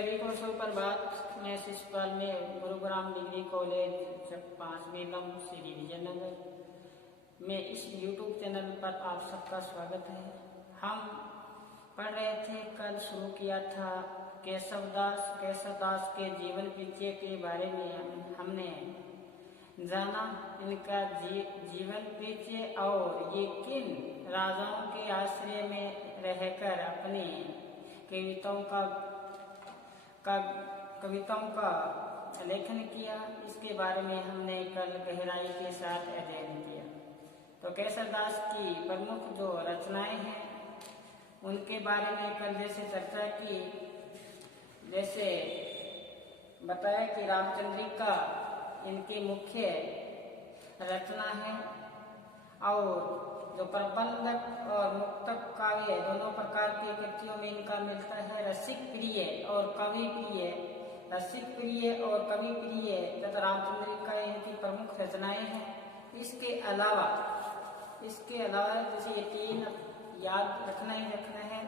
सभी को सुप्रभात। मैं शिशुपाल में गुरुग्राम डिग्री कॉलेज 5वीं लंब श्री विजयनगर में इस YouTube चैनल पर आप सबका स्वागत है। हम पढ़ रहे थे, कल शुरू किया था केशव दास के जीवन परिचय के बारे में हमने जाना, इनका जीवन परिचय और ये किन राजाओं के आश्रय में रहकर अपनी कविताओं का लेखन किया। इसके बारे में हमने कल गहराई के साथ अध्ययन किया। तो केशव दास की प्रमुख जो रचनाएं हैं उनके बारे में कल जैसे चर्चा की, जैसे बताया कि रामचंद्रिका इनकी मुख्य रचना है और जो प्रबंधक और मुक्तक काव्य दोनों प्रकार की कृतियों में इनका मिलता है। रसिक प्रिय और कवि प्रिय तथा रामचंद्रिका इनकी प्रमुख रचनाएं हैं। इसके अलावा जैसे ये तीन याद रखना है,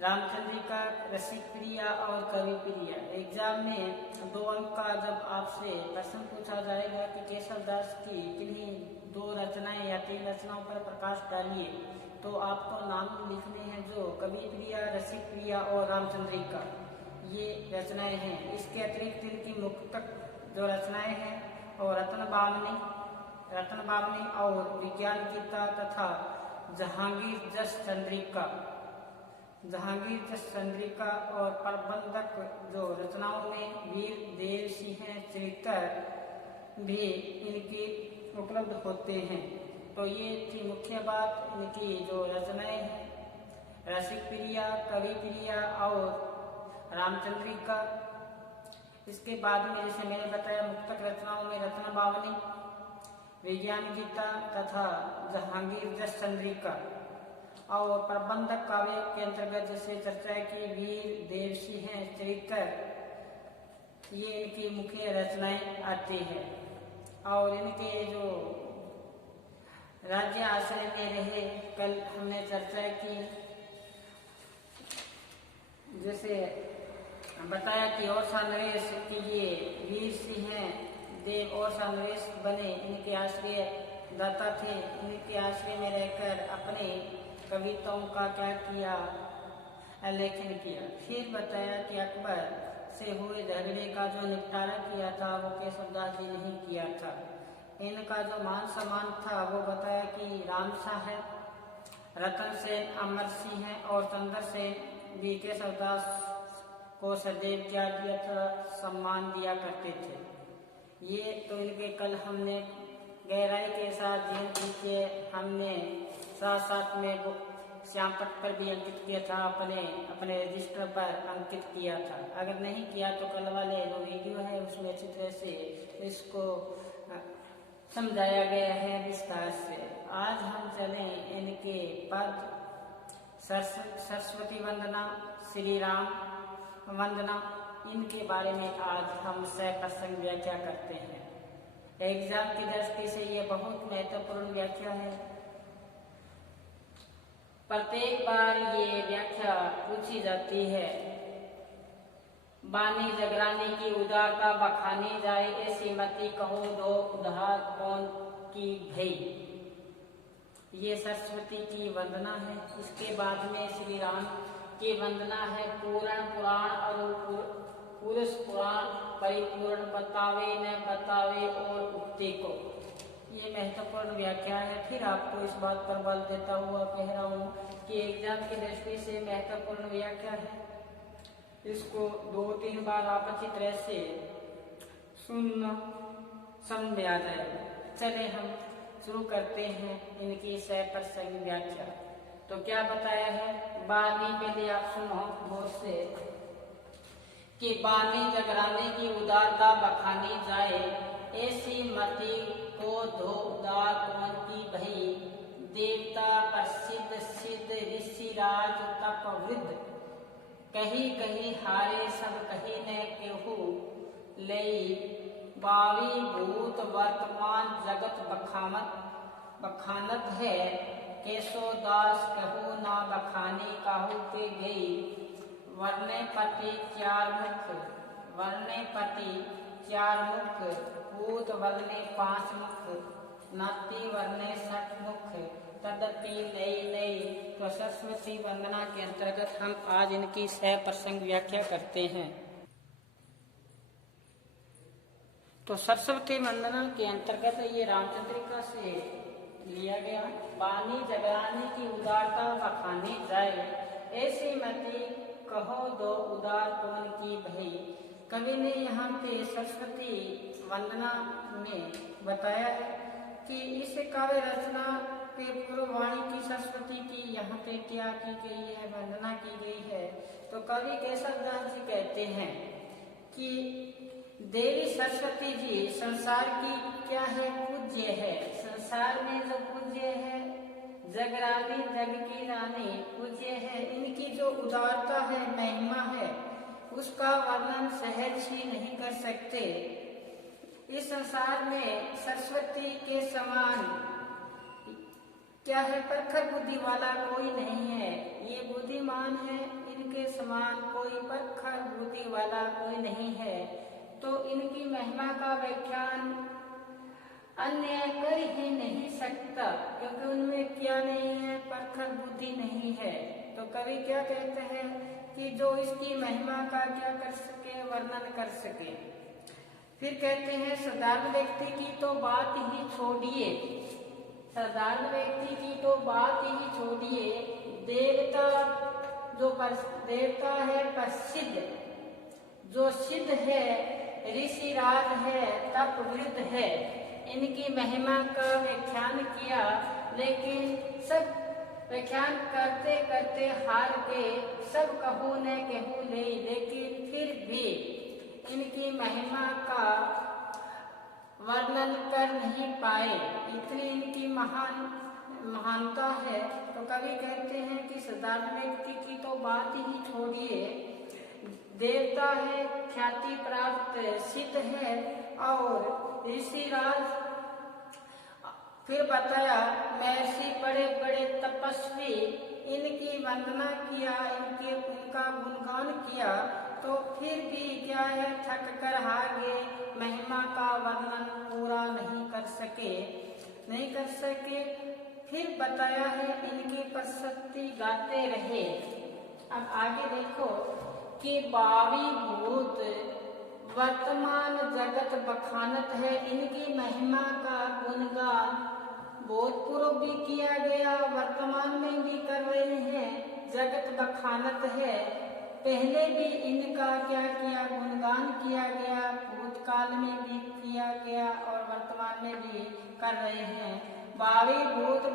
रामचंद्रिका, रसिक प्रिय और कवि प्रिय। एग्जाम में 2 अंक का जब आपसे प्रश्न पूछा जाएगा कि केशव दास की किन्हीं 2 रचनाएं या 3 रचनाओं पर प्रकाश डालिए, तो आपको नाम लिखने हैं जो कवि प्रिय, रसिक प्रिय और रामचंद्रिका, ये रचनाएं हैं। इसके अतिरिक्त इनकी मुक्तक जो रचनाएं हैं और रत्न बामनी और विज्ञान गीता तथा जहांगीर जस चंद्रिका और प्रबंधक जो रचनाओं में वीर देव सिंह चरित्र भी इनकी उपलब्ध होते हैं। तो ये थी मुख्य बात, इनकी जो रचनाएं हैं रसिक प्रिय, कवि प्रिय और रामचंद्रिका। इसके बाद में जैसे मैंने बताया मुक्तक रचनाओं में रत्न बावनी, विज्ञान गीता तथा जहांगीर जस चंद्रिका और प्रबंधक काव्य के अंतर्गत जैसे चर्चा की वीर देव सिंह चरित्र, ये इनकी मुख्य रचनाएं आती है। और इनके जो राज्य आश्रय में रहे, कल हमने चर्चा की, जैसे बताया कि और नरेश के लिए वीर सिंह देव और नरेश बने, इनके आश्रय दाता थे। इनके आश्रय में रहकर अपने कविताओं का क्या किया, लेखन किया। फिर बताया कि अकबर से हुए झगड़े का जो निपटारा किया था वो केशव दास जी ने किया था। इनका जो मान सम्मान था वो बताया कि राम साहब, रतन सेन, अमर सिंह और चंद्र सेन भी केशव दास को सदैव क्या दिया था, सम्मान दिया करते थे। ये तो इनके कल हमने गहराई के साथ जीवन परिचय हमने साथ में श्याम पट पर भी अंकित किया था, अपने रजिस्टर पर अंकित किया था। अगर नहीं किया तो कल वाले जो वीडियो है उसमें अच्छी तरह से इसको समझाया गया है विस्तार से। आज हम चलें इनके पद, सरस्वती वंदना, श्री राम वंदना, इनके बारे में आज हम सप्रसंग व्याख्या करते हैं। एग्जाम की दृष्टि से ये बहुत महत्वपूर्ण व्याख्या है। प्रत्येक बार ये व्याख्या पूछी जाती है। बानी जगरानी की उदारता बखानी जाए, ऐसी मती कहो दो उधार कौन की भई। ये सरस्वती की वंदना है। इसके बाद में श्री राम की वंदना है। पूर्ण पुराण और पुरुष पुराण परिपूर्ण बतावे न बतावे और उक्ति को, ये महत्वपूर्ण व्याख्या है। फिर आपको इस बात पर बल देता हुआ कह रहा हूँ कि एग्जाम की दृष्टि से महत्वपूर्ण व्याख्या है। इसको 2-3 बार आप अच्छी तरह से समझ आ जाएगा। चले हम शुरू करते हैं इनकी सप्रसंग व्याख्या। तो क्या बताया है, बानी पहले आप सुनो गौर से कि बानी जगराने की उदारता बखानी जाए, ऐसी मति को धोदार कौन की भई। देवता प्रसिद्ध सिद्ध ऋषि राज तप वृद्ध, कही हारे सब कही न केहू लई। बावी भूत वर्तमान जगत बखानत है, केशव दास कहू ना बखानी काहू के गई। वर्णेपति चार मुख, वर्णेपति चार मुख, पूत वर्णे पांच मुख, नाती वर्णे षट मुख, तदपि नई नई। तो सरस्वती वंदना के अंतर्गत हम आज इनकी सह प्रसंग व्याख्या करते हैं। तो सरस्वती वंदना के अंतर्गत ये रामचंद्रिका से लिया गया। बानी जगरानी की उदारता बखानी जाए, ऐसी मति कहो दो उदार कौन की भई। कवि ने यहाँ पे सरस्वती वंदना में बताया है कि इस काव्य रचना के पूर्ववाणी की सरस्वती की यहाँ पे क्या की गई है, वंदना की गई है। तो कवि केशवदास जी कहते हैं कि देवी सरस्वती जी संसार की क्या है, पूज्य है। संसार में जो पूज्य है, जगरानी जग की रानी पूज्य है। इनकी जो उदारता है, महिमा है, उसका वर्णन सहज ही नहीं कर सकते। इस संसार में सरस्वती के समान क्या है, प्रखर बुद्धि वाला कोई नहीं है। ये बुद्धिमान है, इनके समान कोई प्रखर बुद्धि वाला कोई नहीं है। तो इनकी महिमा का व्याख्यान अन्य कर ही नहीं सकता, क्योंकि उनमें क्या नहीं है, प्रखर बुद्धि नहीं है। तो कवि क्या कहते हैं कि जो इसकी महिमा का क्या कर सके, वर्णन कर सके। फिर कहते हैं साधारण व्यक्ति की तो बात ही छोड़िए, साधारण व्यक्ति की तो बात ही छोड़िए, देवता जो देवता है प्रसिद्ध, जो सिद्ध है, ऋषिराज है, तप वृद्ध है, इनकी महिमा का व्याख्यान किया। लेकिन सब व्याख्यान करते करते हार के सब कहू न कहू ले, लेकिन फिर भी इनकी महिमा का वर्णन कर नहीं पाए। इतनी इनकी महानता है। तो कवि कहते हैं कि साधारण व्यक्ति की तो बात ही छोड़िए, देवता है, ख्याति प्राप्त सिद्ध है और ऋषिराज। फिर बताया महर्षि बड़े बड़े तपस्वी, इनकी वंदना किया, उनका गुणगान किया, तो फिर भी क्या है, थक कर हार गए, महिमा का वर्णन पूरा नहीं कर सके। फिर बताया है इनकी प्रशस्ति गाते रहे। अब आगे देखो कि बावी भूत वर्तमान जगत बखानत है। इनकी महिमा का गुणगान बहुत पूर्व भी किया गया, वर्तमान में भी कर रहे हैं, जगत बखानत है। पहले भी इनका क्या किया, गुणगान किया गया, भूतकाल में भी किया गया और वर्तमान में भी कर रहे हैं। बावी भूत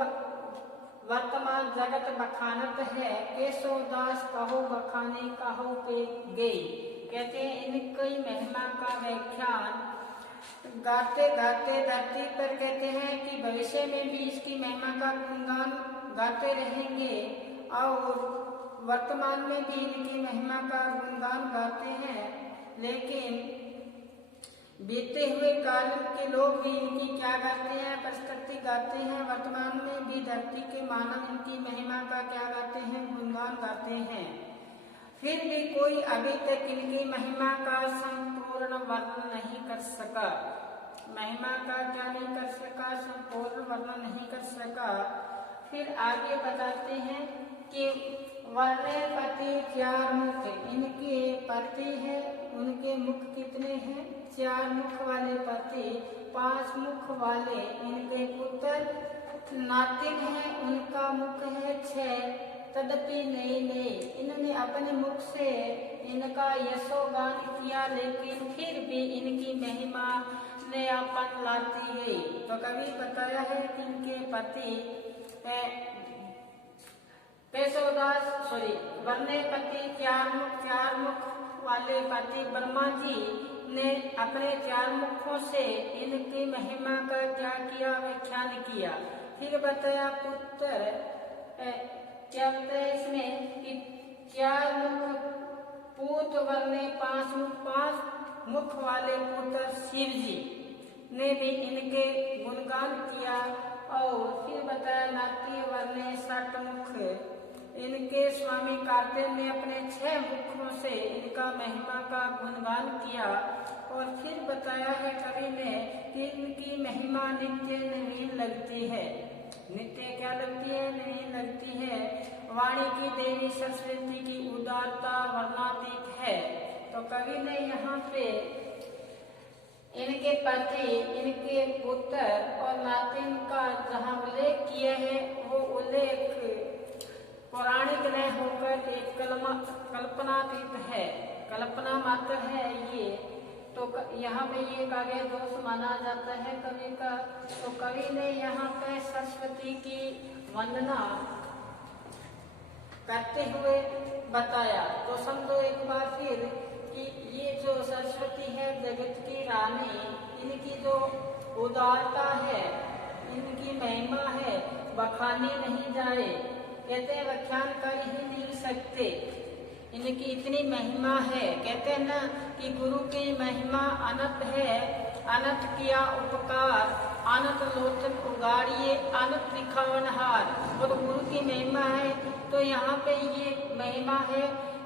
वर्तमान जगत बखानत है, केशवदास कहो बखाने कहो पे गई। कहते हैं इनकी महिमा का व्याख्यान गाते गाते धरती पर, कहते हैं कि भविष्य में भी इसकी महिमा का गुणगान गाते रहेंगे और वर्तमान में भी इनकी महिमा का गुणगान गाते हैं। लेकिन बीते हुए काल के लोग भी इनकी क्या गाते हैं, प्रस्तुति गाते हैं। वर्तमान में भी धरती के मानव इनकी महिमा का क्या गाते हैं, गुणगान गाते हैं। फिर भी कोई अभी तक इनकी महिमा का संपूर्ण वर्णन नहीं कर सका। महिमा का क्या नहीं कर सका, संपूर्ण वर्णन नहीं कर सका। फिर आगे बताते हैं कि वर्णेपति चार मुख, इनके पति है, उनके मुख कितने हैं, चार मुख वाले पति, पांच मुख वाले इनके पुत्र नातिन हैं, उनका मुख है 6। तदपि नई नई, इन्होंने अपने मुख से इनका यशोगान किया, लेकिन फिर भी इनकी महिमा नयापन लाती गई। तो कभी बताया है कि इनके पति केशवदास वर्णेपति चार मुख वाले पति ब्रह्मा जी ने अपने चार मुखों से इनकी महिमा का क्या किया, व्याख्यान किया। फिर बताया पुत्र, क्या बताया इसमें कि चार मुख पूत वर्णे पांच मुख वाले पुत्र शिव जी ने भी इनके गुणगान किया। और फिर बताया नाती वर्णे 60 मुख, इनके स्वामी कार्तिक ने अपने 6 मुखों से इनका महिमा का गुणगान किया। और फिर बताया है कवि ने कि इनकी महिमा नित्य नवीन लगती है। नित्य क्या लगती है? नवीन लगती है। वाणी की देवी सरस्वती की उदारता वर्णातीत है। तो कवि ने यहाँ पे इनके पति, इनके पुत्र और नातिन का जहाँ उल्लेख किया है वो उल्लेख पौराणिक न होकर एक कल्पनातीत है, कल्पना मात्र है ये। तो यहाँ पे ये काव्य दोष माना जाता है कवि का। तो कवि ने यहाँ पे सरस्वती की वंदना करते हुए बताया। तो समझो एक बार फिर कि ये जो सरस्वती है जगत की रानी, इनकी जो उदारता है, इनकी महिमा है, बखानी नहीं जाए। कहते हैं व्याख्यान कर ही नहीं सकते, इनकी इतनी महिमा है। कहते हैं ना कि गुरु की महिमा अनंत है, अनंत किया उपकार, अनंत लोचन उगाड़िए, अनंत दिखावनहार। और गुरु की महिमा है तो यहाँ पे ये महिमा है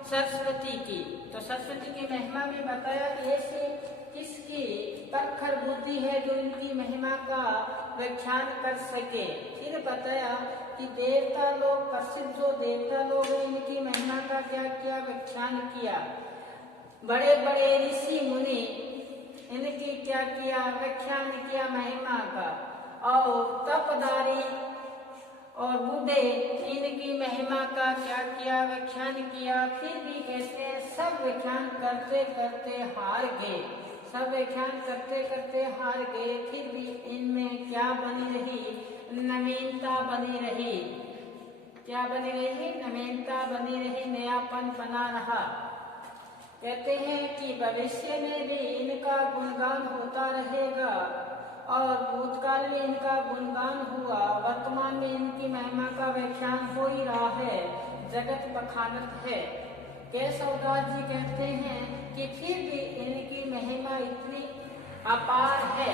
सरस्वती की। तो सरस्वती की महिमा में बताया कि ऐसे किसकी प्रखर बुद्धि है जो इनकी महिमा का व्याख्यान कर सके। फिर बताया कि देवता लोग, प्रसिद्ध जो देवता लोग हैं, इनकी महिमा का क्या किया? व्याख्यान किया। बड़े बड़े ऋषि मुनि इनकी क्या किया? व्याख्यान किया महिमा का। और तपदारी और बूढ़े इनकी महिमा का क्या किया? व्याख्यान किया। फिर भी कहते हैं सब व्याख्यान करते करते हार गए, सब व्याख्यान करते करते हार गए। फिर भी इनमें क्या बनी रही? नवीनता बनी रही। क्या बनी रही? नवीनता बनी रही, नयापन बना रहा। कहते हैं कि भविष्य में भी इनका गुणगान होता रहेगा और भूतकाल में इनका गुणगान हुआ, वर्तमान में इनकी महिमा का व्याख्यान हो ही रहा है, जगत बखानत है। केशवदास जी कहते हैं कि फिर भी इनकी महिमा इतनी अपार है,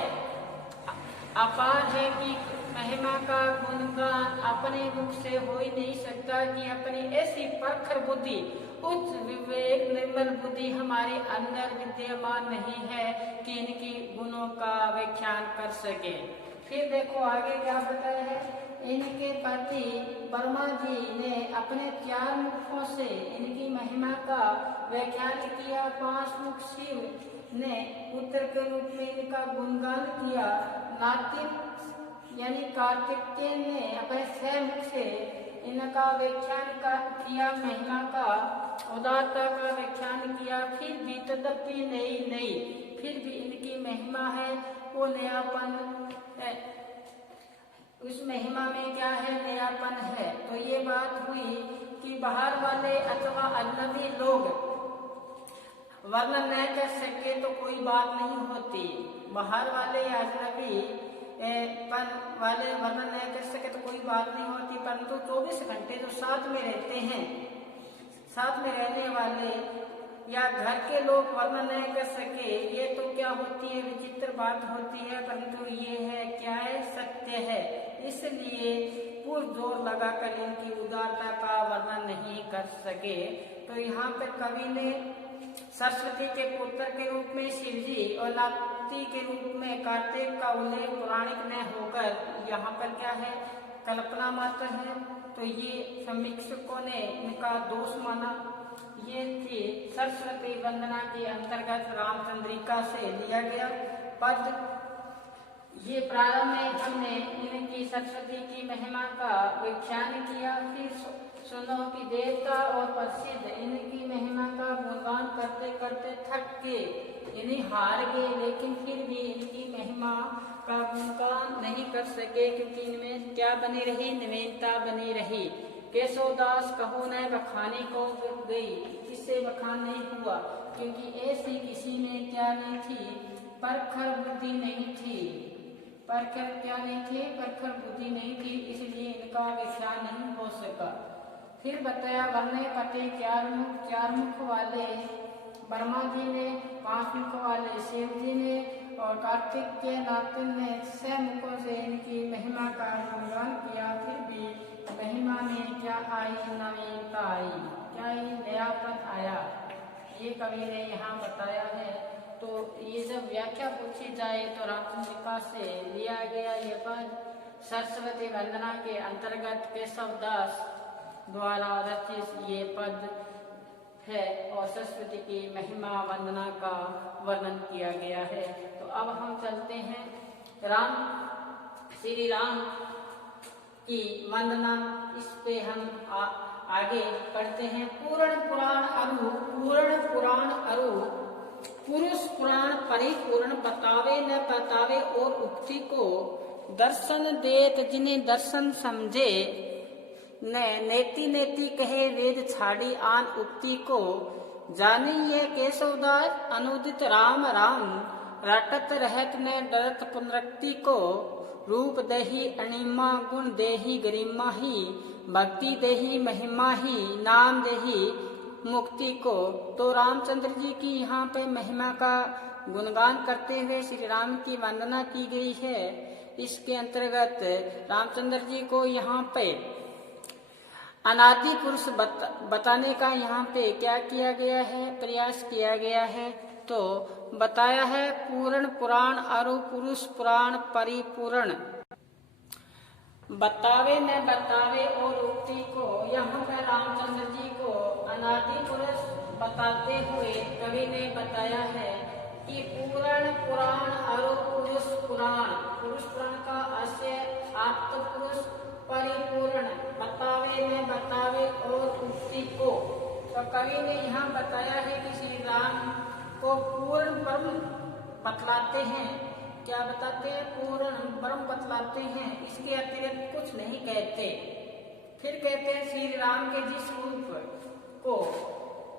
अपार है कि महिमा का गुणगान अपने मुख से हो ही नहीं सकता कि अपनी ऐसी प्रखर बुद्धि, उच्च विवेक, निर्मल बुद्धि हमारे अंदर विद्यमान नहीं है कि इनकी गुणों का व्याख्यान कर सके। फिर देखो आगे क्या बताया है। इनके पति वर्मा जी ने अपने 4 मुखों से इनकी महिमा का व्याख्यान किया। 5 मुख शिव ने पुत्र के रूप में इनका गुणगान किया। नातिन यानी कार्तिकेय ने अपने 6 मुख से इनका व्याख्यान किया, महिमा का, उदारता का व्याख्यान किया। फिर भी तदपि नहीं, फिर भी इनकी महिमा है वो नयापन है। उस महिमा में क्या है? नयापन है। तो ये बात हुई कि बाहर वाले अथवा अजनबी लोग वर्णन न कर सके तो कोई बात नहीं होती। बाहर वाले अजनबी वाले वर्णन नहीं कर सके तो कोई बात नहीं होती, परंतु 24 घंटे जो साथ में रहते हैं, साथ में रहने वाले या घर के लोग वर्णन नहीं कर सके, ये तो क्या होती है? विचित्र बात होती है। परंतु ये है क्या है? सत्य है। इसलिए पूर्ण जोर लगाकर इनकी उदारता का वर्णन नहीं कर सके। तो यहाँ पर कवि ने सरस्वती के पुत्र के रूप में शिवजी और नाती के रूप में कार्तिक का उल्लेख पौराणिक न होकर यहाँ पर क्या है? कल्पना मात्र है। तो ये समीक्षकों ने इनका दोष माना। ये थी सरस्वती वंदना के अंतर्गत रामचंद्रिका से लिया गया पद। ये प्रारंभ में हमने इनकी सरस्वती की महिमा का व्याख्यान किया। फिर सुनो कि देवता और प्रसिद्ध इनकी महिमा का गुणगान करते करते थक के इन्हें हार गए, लेकिन फिर भी इनकी महिमा का गुणगान नहीं कर सके क्योंकि इनमें क्या बनी रही? नवीनता बनी रही। केशवदास कहो न बखानी को गई, इससे बखान नहीं हुआ क्योंकि ऐसी किसी में क्या नहीं थी? प्रखर बुद्धि नहीं थी। प्रखर क्या नहीं थी? प्रखर बुद्धि नहीं थी, इसलिए इनका व्याख्यान नहीं हो सका। फिर बताया वर्णे पटे 4 मुख वाले वर्मा जी ने, 5 मुख वाले शिव जी ने और कार्तिक के नातिन ने 6 मुखों से इनकी महिमा का गुणगान किया। फिर भी महिमा में क्या क्या आई नवीनता आई, क्या ही नयापन आया, ये कवि ने यहाँ बताया है। तो ये जब व्याख्या पूछी जाए तो रामचंद्रिका से लिया गया ये पद सरस्वती वंदना के अंतर्गत केशव दास द्वारा रचित ये पद है और सरस्वती की महिमा वंदना का वर्णन किया गया है। तो अब हम चलते हैं श्री राम की वंदना, इस पे हम आगे पढ़ते हैं। पूर्ण पुराण अरु पुरुष पुराण परिपूर्ण बतावे न बतावे और उक्ति को दर्शन देत जिन्हें दर्शन समझे न नेति नेति कहे वेद छाड़ी आन उक्ति को जानी ये केशवदास अनुदित राम राम रटत रहत न डरत पुनरक्ति को रूप देही अणिमा गुण देही गरिमा ही भक्ति देही महिमा ही नाम देही मुक्ति को। तो रामचंद्र जी की यहाँ पे महिमा का गुणगान करते हुए श्री राम की वंदना की गई है। इसके अंतर्गत रामचंद्र जी को यहाँ पे अनादि पुरुष बताने का यहाँ पे क्या किया गया है, प्रयास किया गया है। तो बताया है पूर्ण पुराण अरु पुरुष पुराण परिपूर्ण बतावे न बतावे और उक्ति को, यहाँ पर रामचंद्र जी को अनादि पुरुष बताते हुए कवि ने बताया है कि पूर्ण पुराण अरु पुरुष पुराण का आशय आत्म पुरुष परिपूर्ण बतावे न बतावे और उक्ति को। तो कवि ने यहाँ बताया है कि श्री राम को पूर्ण ब्रह्म बतलाते हैं। क्या बताते हैं? पूर्ण ब्रह्म बतलाते हैं, इसके अतिरिक्त कुछ नहीं कहते। फिर कहते हैं श्री राम के जिस रूप को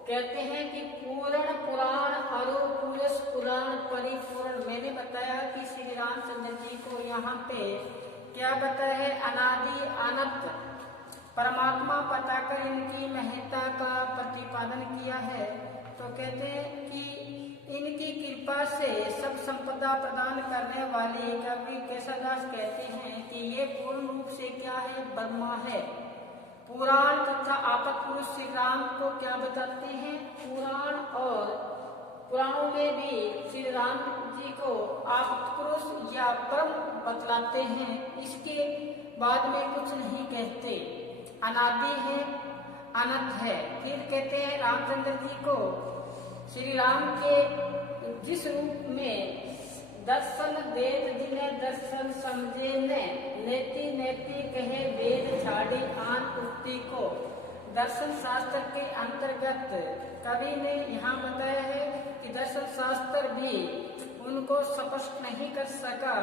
कहते हैं कि पूर्ण पुराण अरु पुरुष पुराण परिपूर्ण। मैंने बताया कि श्री रामचंद्र जी को यहाँ पे क्या बताया है? अनादि अनंत परमात्मा बताकर इनकी महत्ता का प्रतिपादन किया है। तो कहते हैं कि इनकी कृपा से सब संपदा प्रदान करने वाले कवि केशवदास कहते हैं कि ये पूर्ण रूप से क्या है? ब्रह्मा है। पुराण तथा आपद पुरुष श्री राम को क्या बताते हैं? पुराण, और पुराणों में भी श्री राम जी को आपद पुरुष या ब्रह्म बतलाते हैं। इसके बाद में कुछ नहीं कहते। अनादि है, अनंत है। फिर कहते हैं रामचंद्र जी को श्री राम के जिस रूप में दर्शन देत जिन्हें दर्शन समझे ने नेति नेति कहे वेद छाड़ी आन उक्ति को। दर्शन शास्त्र के अंतर्गत कवि ने यहाँ बताया है कि दर्शन शास्त्र भी उनको स्पष्ट नहीं कर सका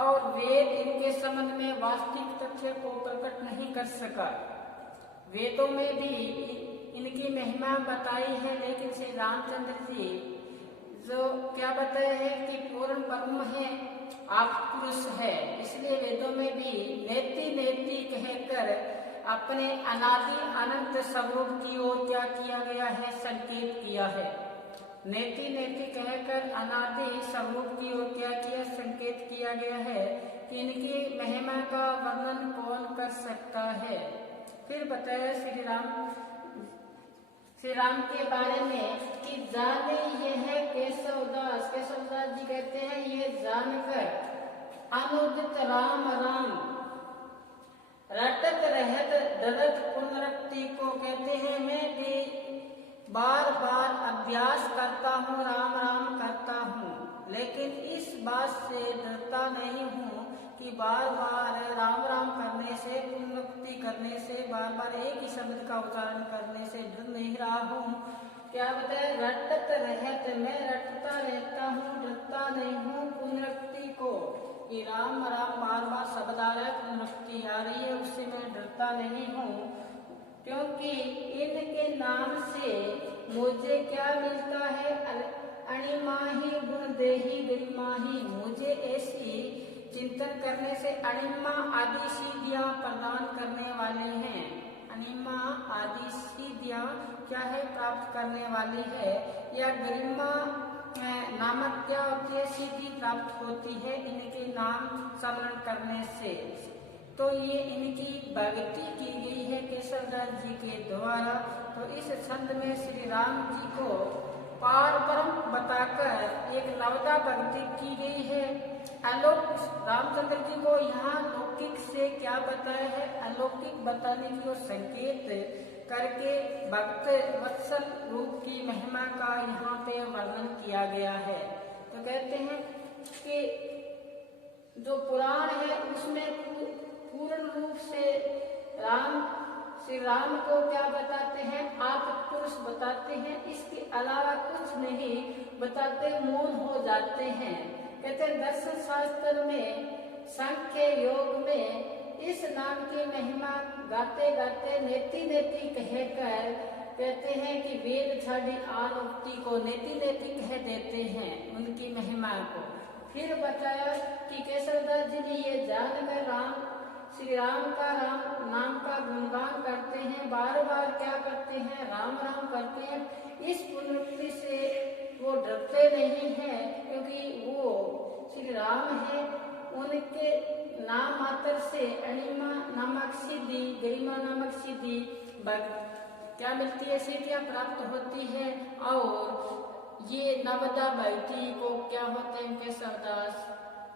और वेद इनके संबंध में वास्तविक तथ्य को प्रकट नहीं कर सका। वेदों में भी इनकी महिमा बताई है, लेकिन श्री रामचंद्र जी जो क्या बताया है कि पूर्ण ब्रह्म है, आप पुरुष है, इसलिए वेदों में भी नेति नेति कहकर अपने अनादि अनंत स्वरूप की ओर क्या किया गया है? संकेत किया है। नेति नेति कहकर अनादि स्वरूप की ओर क्या किया? संकेत किया गया है कि इनकी महिमा का वर्णन कौन कर सकता है। फिर बताया श्री राम के बारे में कि जाने ये है केशवदास जी कहते हैं ये जानकर अनुदित राम राम रटत रहत डरत पुनरक्ति को। कहते हैं मैं भी बार बार अभ्यास करता हूँ, राम राम करता हूँ, लेकिन इस बात से डरता नहीं हूँ कि बार बार राम राम करने से, पुनरुक्ति करने से, बार बार एक ही शब्द का उच्चारण करने से डर नहीं रहा हूँ। क्या बताए? रटत रहत, मैं रटता रहता हूँ, डरता नहीं हूँ पुनरुक्ति को। कि राम राम बार बार शब्द आ रहा है, पुनरुक्ति आ रही है, उससे मैं डरता नहीं हूँ, क्योंकि इनके नाम से मुझे क्या मिलता है? अणिमाही गुण देही गरिमाही। मुझे ऐसी चिंतन करने से अणिमा आदि सिद्धियां प्रदान करने वाले हैं। अणिमा आदि सिद्धियां क्या है? प्राप्त करने वाली है। या गरिमा नामक क्या होती है? सिद्धि प्राप्त होती है इनके नाम स्मरण करने से। तो ये इनकी भक्ति की गई है केशवदास जी के द्वारा। तो इस छंद में श्री राम जी को पार ब्रह्म बताकर एक नवदा भक्ति की गई है। अलौकिक रामचंद्र जी को यहाँ लौकिक से क्या बताया है, अलौकिक बताने की ओर संकेत करके भक्त वत्सल रूप की महिमा का यहाँ पे वर्णन किया गया है। तो कहते हैं कि जो पुराण है उसमें पूर्ण रूप से श्री राम को क्या बताते हैं, आप पुरुष बताते हैं, इसके अलावा कुछ नहीं बताते, मौन हो जाते हैं। कहते हैं दर्शन शास्त्र में सांख्य योग में इस नाम की महिमा गाते गाते नेति नेति कहकर कहते हैं कि वेद छाड़ी आन उक्ति को नेति नेति कह देते हैं उनकी महिमा को। फिर बताया कि केशवदास जी ने ये जानकर श्री राम का नाम का गुणगान करते हैं, बार बार क्या करते हैं, राम राम करते हैं। इस पुनरुक्ति से वो डरते नहीं हैं, क्योंकि वो श्री राम है, उनके नाम मात्र से अणिमा नामक सिद्धि, गरिमा नामक सिद्धि क्या मिलती है, सिद्धियां प्राप्त होती है। और ये नवदा भक्ति को क्या होते हैं, केशवदास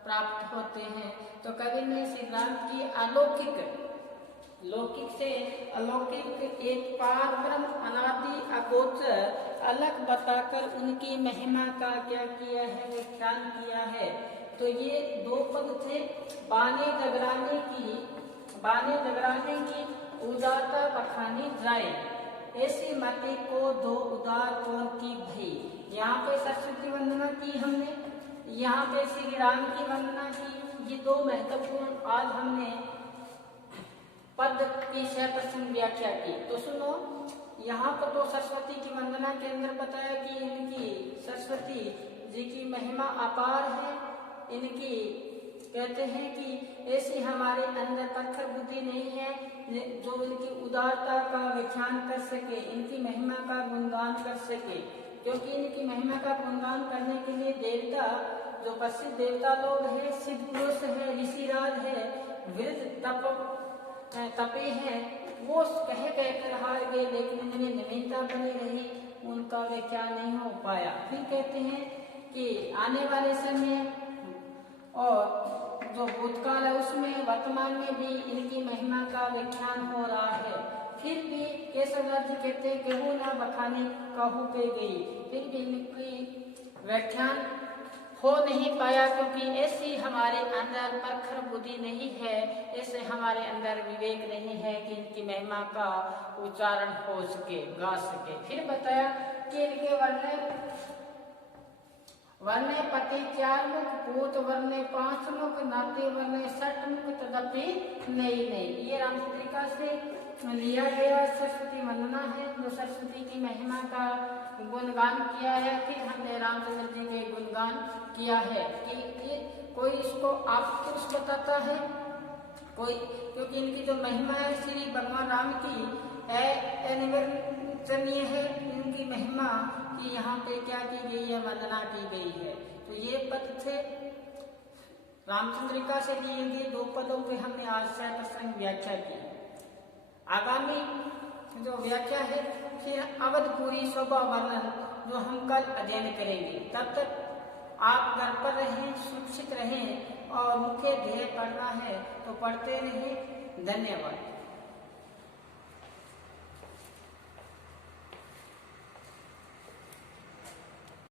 प्राप्त होते हैं। तो कवि ने श्री राम की लौकिक से अलौकिक एक पार ब्रह्म अनादि अगोचर अलग बताकर उनकी महिमा का क्या किया है, व्याख्यान किया है। तो ये दो पद थे, बाने जगराने की उदारता बखानी जाए, ऐसी माटी को दो उदार कौन की भई। यहाँ पे सरस्वती वंदना की हमने, यहाँ पे श्री राम की वंदना की। ये दो महत्वपूर्ण आज हमने पद की सप्रसंग व्याख्या की। तो सुनो, यहाँ पर तो सरस्वती की वंदना के अंदर बताया कि इनकी सरस्वती जी की महिमा अपार है। इनकी कहते हैं कि ऐसी हमारे अंदर प्रखर बुद्धि नहीं है जो इनकी उदारता का व्याख्यान कर सके, इनकी महिमा का गुणगान कर सके। क्योंकि इनकी महिमा का गुणगान करने के लिए देवता, जो प्रसिद्ध देवता लोग हैं, सिद्ध पुरुष है, ऋषिराज है, वृद्ध तपे हैं, वो कह कर हार गए, लेकिन इनमें नवीनता बनी रही, उनका व्याख्यान नहीं हो पाया। फिर कहते हैं कि आने वाले समय और जो भूतकाल है उसमें वर्तमान में भी इनकी महिमा का व्याख्यान हो रहा है। फिर भी केशवदास जी कहते हैं केहू ना बखानी कहू पे गई, फिर भी इनकी व्याख्यान हो नहीं पाया, क्योंकि ऐसी हमारे अंदर प्रखर बुद्धि नहीं है, ऐसे हमारे अंदर विवेक नहीं है कि इनकी महिमा का उच्चारण हो सके, गा सके। फिर बताया कि इनके वर्णे पति 4 मुख, पूत वर्णे 5 मुख, नाते वर्णे 6 मुख, तदपि नहीं। ये रामचंद्रिका से लिया गया सरस्वती वंदना है, जो सरस्वती की महिमा का गुणगान किया है। फिर हमने रामचंद्र जी के गुणगान किया है कि कोई इसको आप पुरुष बताता है, कोई, क्योंकि इनकी जो महिमा है श्री भगवान राम की अनिर्वचनीय है। इनकी महिमा की यहाँ पे क्या की गई है, वंदना की गई है। तो ये पद थे रामचंद्रिका से दिए गए 2 पदों पे हमने आज सप्रसंग व्याख्या की। आगामी जो व्याख्या है फिर अवधपुरी शोभा वर्णन, जो हम कल अध्ययन करेंगे। तब तक आप घर पर रहें, सुरक्षित रहें, और मुख्य ध्येय पढ़ना है तो पढ़ते रहें। धन्यवाद।